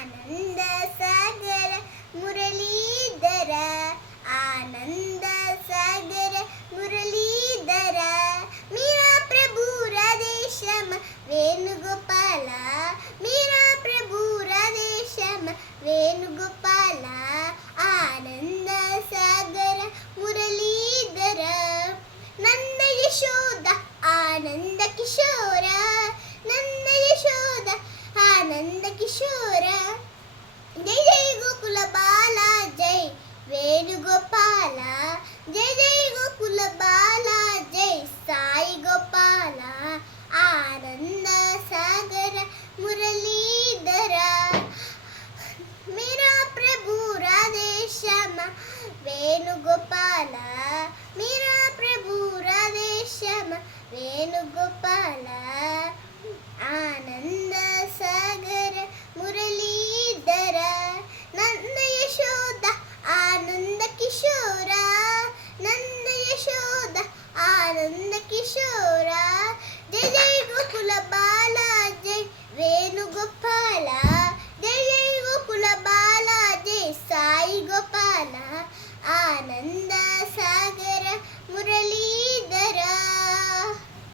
ಆನಂದ ಸಾಗರ ಮುರಳೀಧರ, ಆನಂದ ಸಾಗರ ಮುರಳೀಧರ, ಮೀರಾ ಪ್ರಭು ರಾಧೇಶ್ಯಾಮ ವೇಣುಗೋಪಾಲ, ಮೀರಾ ಪ್ರಭು ರಾಧೇಶ್ಯಾಮ ವೇಣುಗೋಪಾಲ, ಆನಂದ ಸಾಗರ ಮುರಳೀಧರ, ನನ್ನ ಯಶೋದ ಆನಂದ ಕಿಶೋರ, ನನ್ನ ಯಶೋದ ಆನಂದ ಕಿಶೋರ, ಜೈ ಜೈ ಗೋಕುಲ ಬಾಲ ಜೈ ವೇಣುಗೋಪಾಲ, ಜೈ ಜೈ ಗೋಕುಲ ಬಾಲ ಜೈ ಸಾಯಿ ಗೋಪಾಲ, ಆನಂದ ಸಾಗರ ಮುರಳೀಧರ, ಮೇರಾ ಪ್ರಭು ರಾಧೇಶ್ಯಾಮ ವೇಣುಗೋಪಾಲ, ಮೇರಾ ಪ್ರಭು ರಾಧೇಶ್ಯಾಮ ವೇಣುಗೋಪಾಲ, ಆನಂದ ಸಾಗರ ಮುರಳೀಧರ, ನನ್ನ ಯಶೋದ ಆನಂದ ಕಿಶೋರ, ನನ್ನ ಯಶೋದ ಆನಂದ ಕಿಶೋರ, ಜೈ ಜೈ ಗೋಕುಲ ಬಾಲ ಜೈ ವೇಣುಗೋಪಾಲ, ಜೈ ಜೈ ಗೋಕುಲ ಬಾಲ ಜೈ ಸಾಯಿ ಗೋಪಾಲ, ಆನಂದ